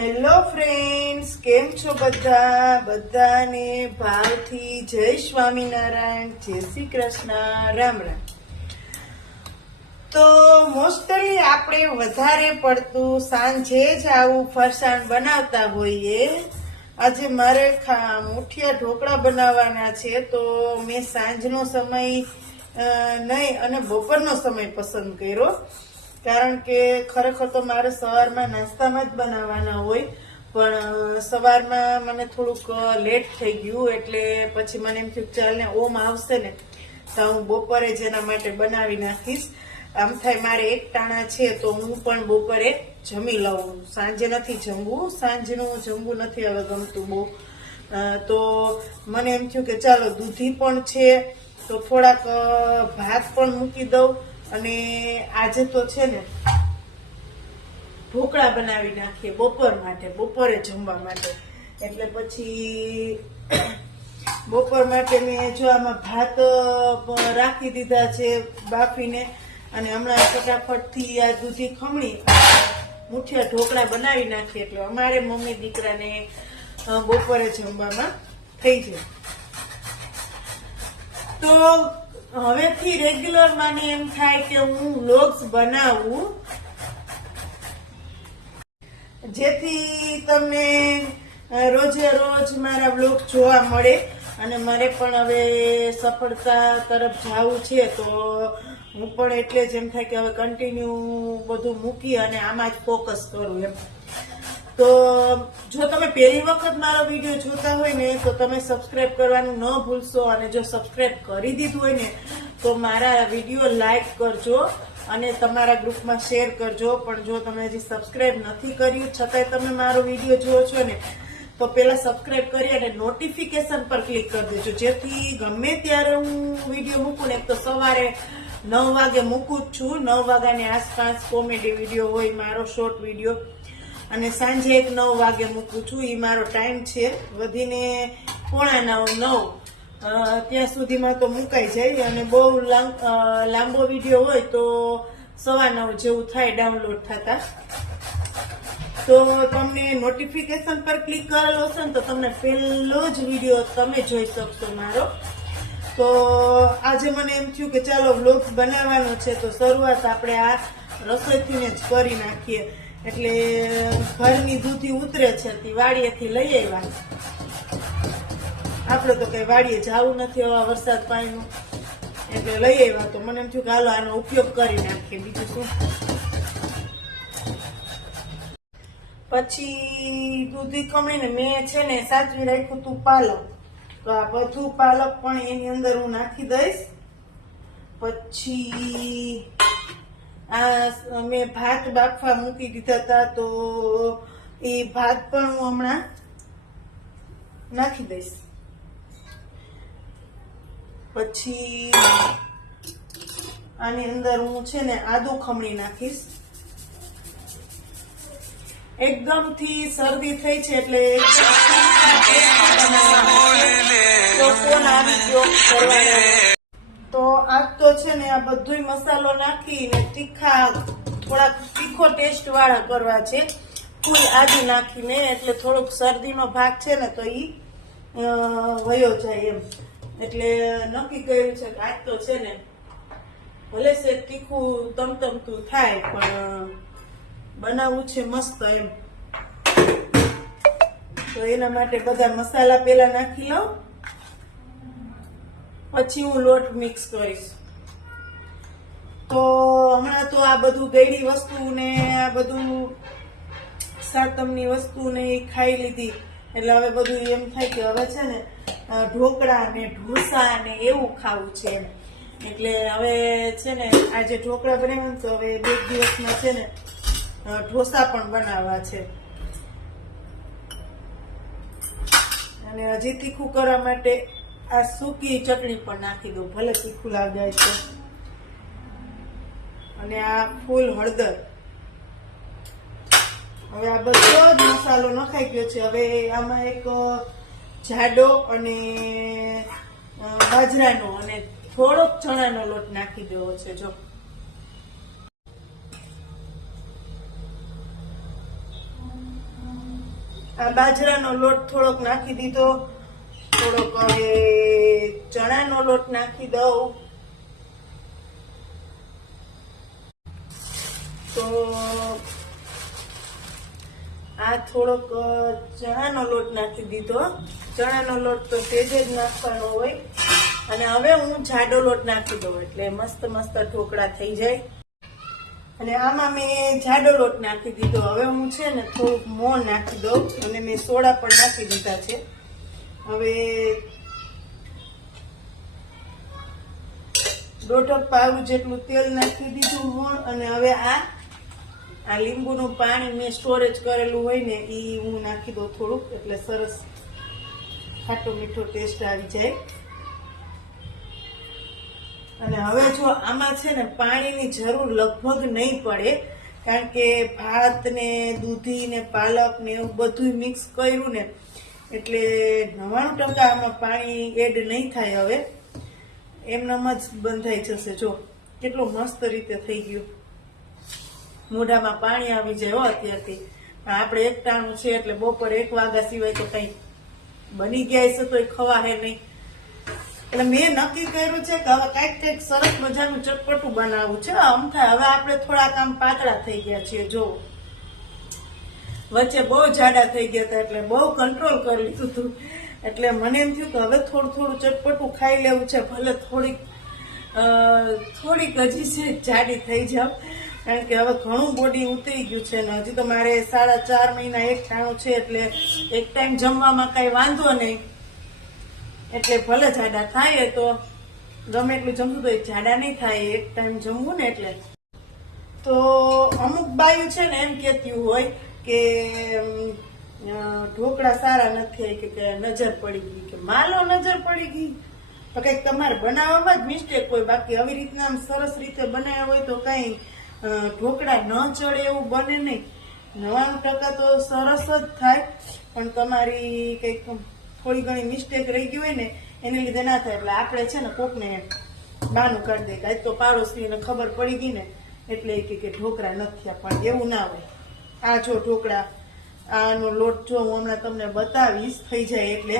Hello friends કેમ છો બધા? બધાને ભાવથી જય સ્વામિનારાયણ. જય શ્રી કૃષ્ણ. રામ રામ. તો મોસ્ટલી આપણે વધારે પડતું સાંજે જ આવું ફરસાણ બનાવતા હોઈએ. આજે મારે ખા- મુઠિયા ઢોકળા બનાવવાના છે, તો મેં સાંજનો સમય નહીં, અને બપોરનો સમય પસંદ કર્યો. કારણ કે ખરેખર તો મારે સવારમાં નાસ્તામાં જ બનાવવાના હોય, પણ સવારમાં મને થોડુંક લેટ થઈ ગયું એટલે પછી મને એમ થયું ચાલને ઓમ આવશે ને, તો હું બપોરે જ એના માટે બનાવી નાખીશ. આમ થાય મારે એક ટાણા છે તો હું પણ બપોરે જમી લઉં. સાંજે નથી જમવું, સાંજનું જમવું નથી હવે ગમતું બહુ. તો મને એમ થયું કે ચાલો દૂધી પણ છે, તો થોડાક ભાત પણ મૂકી દઉં. અને આજે તો છે ને ઢોકળા બનાવી નાખીએ બપોર માટે, બપોરે જમવા માટે. એટલે પછી બપોર માટે મેં જો આમાં ભાત રાખી દીધા છે બાફીને. અને હમણાં ફટાફટથી આ દૂધી ખમણી મુઠિયા ઢોકળા બનાવી નાખીએ. એટલે અમારે મમ્મી દીકરાને બપોરે જમવામાં થઈ જાય. તો હવેથી રેગ્યુલર મને એમ થાય કે હું વ્લોગ્સ બનાવું. જેથી તમને રોજે રોજ મારા વ્લોગ જોવા મળે અને મારે પણ હવે સફળતા તરફ જવું છે તો હું પણ એટલે જ એમ થાય કે હવે કન્ટિન્યુ બધું મૂકી અને આમાં જ ફોકસ કરું એમ. તો જો તમે પહેલી વખત મારો વીડિયો જોતા હોય ને, તો તમે સબસ્ક્રાઈબ કરવાનું ન ભૂલશો અને જો સબસ્ક્રાઈબ કરી દીધું હોય ને, તો મારા વીડિયો લાઈક કરજો અને તમારા ગ્રુપમાં શેર કરજો. પણ જો તમે હજી સબસ્ક્રાઈબ નથી કર્યું, છતાંય તમે મારો વીડિયો જુઓ છો ને, તો પહેલાં સબસ્ક્રાઇબ કરી અને નોટિફિકેશન પર ક્લિક કરી દેજો. જેથી ગમે ત્યારે હું વીડિયો મૂકું ને તો સવારે નવ વાગે મૂકું જ છું. નવ વાગ્યાની આસપાસ કોમેડી વીડિયો હોય, મારો શોર્ટ વીડિયો. અને સાંજે એક નવ વાગે મૂકું છું. એ મારો ટાઈમ છે. વધીને પોણા નવ નવ. ત્યાં સુધીમાં તો મુકાઈ જાય અને બહુ લાંબ- વીડિયો હોય તો સવા નવ જેવું થાય ડાઉનલોડ થતા. તો તમને નોટિફિકેશન પર ક્લિક કરેલો હશે ને તો તમને પહેલો જ વીડિયો તમે જોઈ શકશો મારો. તો આજે મને એમ થયું કે ચાલો વ્લોગ્સ બનાવવાનો છે. તો શરૂઆત આપણે આ રસોઈથી જ કરી નાખીએ. એટલે ઘરની દૂધી ઉતરે છે વાડીએથી લઈ આવ્યા. આપણે તો કઈ વાડીએ જવું નથી આવા વરસાદ પાણીનું એટલે લઈ આવ્યા તો મને એમ થયું કે હાલો આનો ઉપયોગ કરી નાખીએ. બીજું શું? પછી દૂધી ખમીને મેં છે ને સાચવી રાખ્યું તું પાલક. તો આ બધું પાલક પણ એની અંદર હું નાખી દઈશ. પછી આ મેં ભાત બાફવા મૂકી દીધા હતા, તો એ ભાત પણ હું હમણાં નાખી દઈશ. પછી આની અંદર હું છે ને આદુ ખમણી નાખીશ. એકદમથી શરદી થઈ છે એટલે તો આજ તો છે ને આ બધું મસાલો નાખીને તીખા, થોડાક તીખો ટેસ્ટ વાળા કરવા છે. ફૂલ આદુ નાખીને, એટલે થોડોક શરદીનો ભાગ છે ને તો ઈ વયો જાય એમ. એટલે નક્કી કર્યું છે કે આજ તો છે ને ભલે છે તીખું તમતમતું થાય, પણ બનાવવું છે મસ્ત એમ. તો એના માટે બધા મસાલા પેલા નાખી લઉં પછી હું લોટ મિક્સ કરીશ. તો હમણાં તો આ બધું ગળી વસ્તુ ને આ બધું સાતમની વસ્તુ ને એ ખાઈ લીધી. એટલે હવે બધું એમ થાય કે હવે છે ને ઢોકળા ને ઢોસા ને એવું ખાવું છે એટલે હવે છે ને, આજે ઢોકળા બનાવ્યા તો હવે બે દિવસમાં છે ને ઢોસા પણ બનાવવા છે. અને હજી તીખું કરવા માટે આ સૂકી ચટણી પણ નાખી દઉં, ભલે તીખું લાગે છે. અને આ ફૂલ હળદર. હવે આ બધો જ મસાલો નખાઈ ગયો છે. હવે આમાં એક જાડો અને બાજરાનો અને થોડોક ચણાનો લોટ નાખી દેવો છે, જો. આ બાજરાનો લોટ થોડોક નાખી દીધો. થોડોક હવે ચણાનો લોટ નાખી દઉં. તો આ થોડોક ચણાનો લોટ નાખી દીધો. ચણાનો લોટ તો તેજ જ નાખવાનો હોય. અને હવે હું જાડો લોટ નાખી દઉં, એટલે મસ્ત મસ્ત ઢોકળા થઈ જાય. અને આમાં મેં જાડો લોટ નાખી દીધો. હવે હું છે ને થોડુંક મોં નાખી દઉં. અને મેં સોડા પણ નાખી દીધા છે. હવે દોઢ પાવ જેટલું તેલ નાખી દીધું હું અને હવે આ આ લીંબુનું પાણી મેં સ્ટોરેજ કરેલું હોય ને એ હું નાખી દઉં થોડુંક, એટલે સરસ ખાટો મીઠો ટેસ્ટ આવી જાય. અને હવે જો આમાં છે ને પાણીની જરૂર લગભગ નહીં પડે, કારણ કે ભાત ને દૂધી ને પાલક ને એવું બધું મિક્સ કર્યું ને એટલે નવ્વાણું ટકા આમાં પાણી એડ નહીં થાય હવે. એમનામ જ બંધાઈ જશે. જો, કેટલું મસ્ત રીતે થઈ ગયું. મોઢામાં પાણી આવી જાય હો અત્યારથી. આપણે એકટાણું છે એટલે બપોર એક વાગ્યા સિવાય તો કંઈ બની ગયા છે તો એ ખવાહે નહીં. એટલે મેં નક્કી કર્યું છે કે હવે કાંઈક કંઈક સરસ મજાનું ચટપટું બનાવવું છે. આમ થાય. હવે આપણે થોડાક આમ પાતળા થઈ ગયા છીએ. જો વચ્ચે બહુ જાડા થઈ ગયા હતા એટલે બહુ કંટ્રોલ કરી લીધું હતું. એટલે મને એમ થયું કે હવે થોડું થોડું ચટપટું ખાઈ લેવું છે, ભલે થોડીક થોડીક હજી છે, જાડી થઈ જાવ. કારણ કે હવે ઘણું બોડી ઉતરી ગયું છે ને હજી તો મારે સાડા ચાર મહિના એક ઠાણું છે એટલે એક ટાઈમ જમવામાં કાંઈ વાંધો નહીં. એટલે ભલે જાડા થાય તો ગમે એટલું જમવું તો એ જાડા નહીં થાય, એક ટાઈમ જમવું ને એટલે. તો અમુક બાયું છે ને એમ કહેતી હોય કે ઢોકળા સારા નથી કે નજર પડી ગઈ કે માલો નજર પડી ગઈ. તો કંઈક તમારે બનાવવામાં જ મિસ્ટેક હોય, બાકી આવી રીતના આમ સરસ રીતે બનાવ્યા હોય તો કઈ ઢોકળા ન ચડે એવું બને નહીં. નવાણું ટકા તો સરસ જ થાય, પણ તમારી કંઈક થોડી ઘણી મિસ્ટેક રહી ગઈ હોય ને, એને લીધે ના થાય. એટલે આપણે છે ને કોકને બાનું કાઢી દે કાંઈ તો પાડોશીને ખબર પડી ગઈ ને, એટલે કે ઢોકળા નથી પણ એવું ના હોય. આ જો ઢોકળા, આનો લોટ જો હું હમણાં તમને બતાવીશ, થઈ જાય એટલે.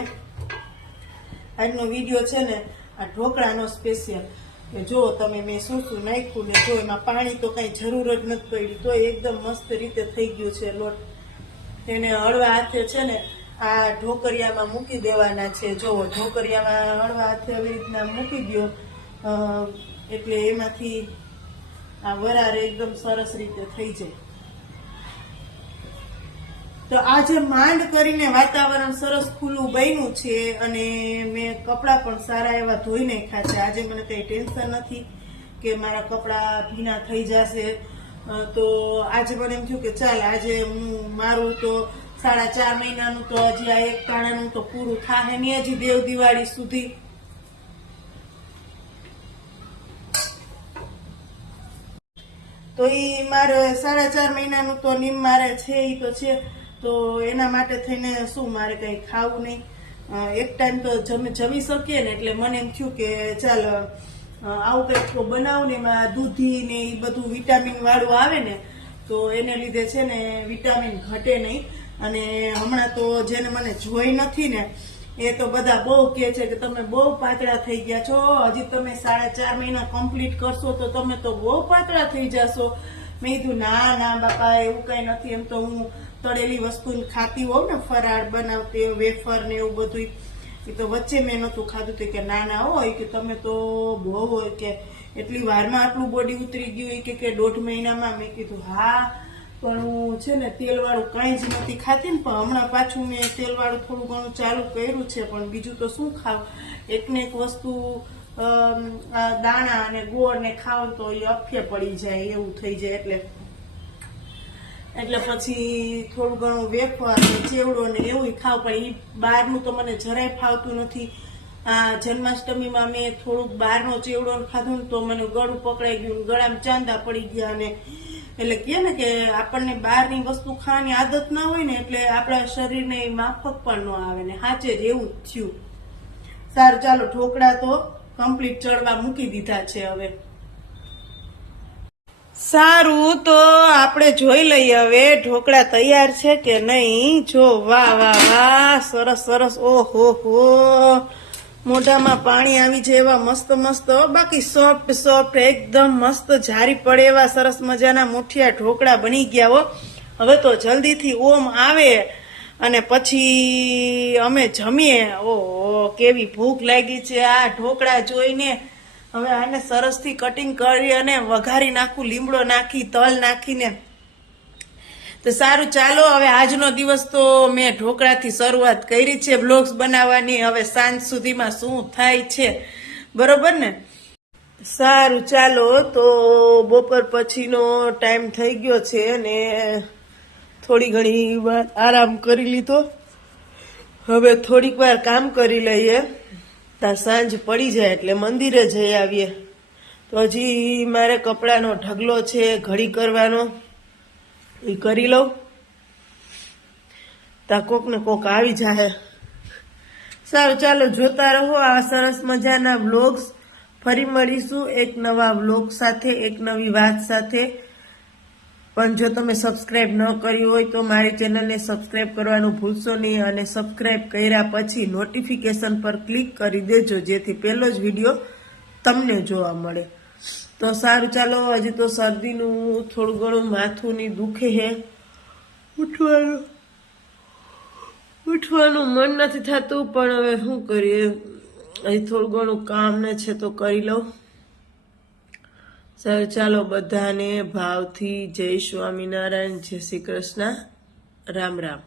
આજનો વીડિયો છે ને, આ ઢોકળાનો સ્પેશિયલ કે જો તમે મેં શું શું નાખ્યું ને જો એમાં પાણી તો કાંઈ જરૂર જ નથી પડી તો એકદમ મસ્ત રીતે થઈ ગયું છે લોટ. એને હળવા હાથે છે ને, આ ઢોકરિયામાં મૂકી દેવાના છે. જો ઢોકરિયામાં હળવા હાથે આવી રીતના મૂકી ગયો એટલે એમાંથી આ વરારે એકદમ સરસ રીતે થઈ જાય. તો આજે માંડ કરીને વાતાવરણ સરસ ખુલ્લું બન્યું છે અને મેં કપડાં પણ સારા એવા ધોઈ નાખ્યા છે. આજે મને કંઈ ટેન્શન નથી કે મારા કપડાં ભીના થઈ જશે. તો આજે મને એમ થયું કે ચાલ, આજે હું મારું તો સાડા ચાર મહિનાનું તો હજી આ એક ટાણાનું તો પૂરું થાય નહીં હજી દેવ દિવાળી સુધી. તો એ મારે સાડા ચાર મહિનાનું તો નીમ મારે છે એ તો છે. તો એના માટે થઈને શું મારે કંઈ ખાવું નહીં? એક ટાઈમ તો જમી જમી શકીએ ને એટલે મને એમ થયું કે ચાલ આવું કંઈક બનાવું ને એમાં દૂધી ને એ બધું વિટામિન વાળું આવે ને, તો એને લીધે છે ને વિટામિન ઘટે નહીં. અને હમણાં તો જેને મને જોઈ નથી ને, એ તો બધા બહુ કહે છે કે તમે બહુ પાતળા થઈ ગયા છો. હજી તમે સાડા ચાર મહિના કમ્પ્લીટ કરશો તો તમે તો બહુ પાતળા થઈ જશો. મેં કીધું, ના ના, બાપા, એવું કઈ નથી. એમ તો હું તળેલી વસ્તુ ખાતી હોવ ને, ફરાળ બનાવતી હોય, વેફર ને એવું બધું એ તો વચ્ચે મેં નહોતું ખાધું તો કે ના ના હોય કે તમે તો બહુ હોય કે એટલી વારમાં આટલું બોડી ઉતરી ગયું હોય કે દોઢ મહિનામાં મેં કીધું, હા, પણ હું છે ને તેલવાળું કાંઈ જ નથી ખાતી ને, પણ હમણાં પાછું મેં તેલવાળું થોડું ઘણું ચાલુ કર્યું છે, પણ બીજું તો શું ખાવ? એકને એક વસ્તુ દાણા અને ગોળ ને ખાવ તો એ અફે પડી જાય એવું થઈ જાય એટલે એટલે પછી થોડું ઘણું વેફર ને ચેવડો ને એવું ખાવ, પણ એ બહારનું તો મને જરાય ફાવતું નથી. આ જન્માષ્ટમીમાં મેં થોડુંક બહારનો ચેવડો ખાધો ને તો મને ગળું પકડાઈ ગયું ગળામાં ચાંદા પડી ગયા ને. એટલે કહે ને કે આપણને બહારની વસ્તુ ખાવાની આદત ના હોય ને એટલે આપણા શરીરને માફક પણ ન આવે ને. સાચે જ એવું જ થયું. સારું, ચાલો, ઢોકળા તો કમ્પ્લીટ ચડવા મૂકી દીધા છે હવે. સારું તો આપણે જોઈ લઈએ હવે ઢોકળા તૈયાર છે કે નહીં? જો વાહ વાહ વાહ, સરસ સરસ. ઓહો, હો. મોઢામાં પાણી આવી જાય એવા મસ્ત મસ્ત. બાકી સોફ્ટ સોફ્ટ એકદમ મસ્ત જારી પડે એવા સરસ મજાના મુઠિયા ઢોકળા બની ગયા હો. હવે તો જલ્દીથી ઓમ આવે અને પછી અમે જમીએ. ઓહો, કેવી ભૂખ લાગી છે આ ઢોકળા જોઈને. હવે આને સરસથી કટિંગ કરી અને વઘારી નાખું, લીમડો નાખી, તલ નાખીને. તો સારું, ચાલો, હવે આજનો દિવસ તો મેં ઢોકળાથી શરૂઆત કરી છે બ્લોગ્સ બનાવવાની. હવે સાંજ સુધીમાં શું થાય છે? બરોબર ને? સારું, ચાલો, તો બપોર પછીનો ટાઈમ થઈ ગયો છે અને થોડી ઘણી વાર આરામ કરી લીધો. હવે થોડીક વાર કામ કરી લઈએ. ત્યાં સાંજ પડી જાય એટલે મંદિરે જઈ આવીએ. તો હજી મારે કપડાનો ઢગલો છે, ઘડી કરવાનો. એ કરી લઉં. ત્યાં કોક ને કોક આવી જાય સારું, ચાલો જોતા રહો. આ સરસ મજાના વ્લોગ્સ. ફરી મળીશું એક નવા વ્લોગ સાથે, એક નવી વાત સાથે. પણ જો તમે સબસ્ક્રાઈબ ન કર્યું હોય તો મારી ચેનલને સબસ્ક્રાઈબ કરવાનું ભૂલશો નહીં અને સબસ્ક્રાઈબ કર્યા પછી નોટિફિકેશન પર ક્લિક કરી દેજો, જેથી પહેલો જ વીડિયો તમને જોવા મળે. તો સારું, ચાલો હજી તો શરદીનું થોડું ઘણું માથું ની દુખે હે. ઉઠવાનું. ઉઠવાનું મન નથી થતું, પણ હવે શું કરીએ? હજી થોડું ઘણું કામ ને છે તો કરી લઉં. સર ચાલો બધાને ભાવથી જય સ્વામિનારાયણ. જય શ્રી કૃષ્ણ. રામ રામ.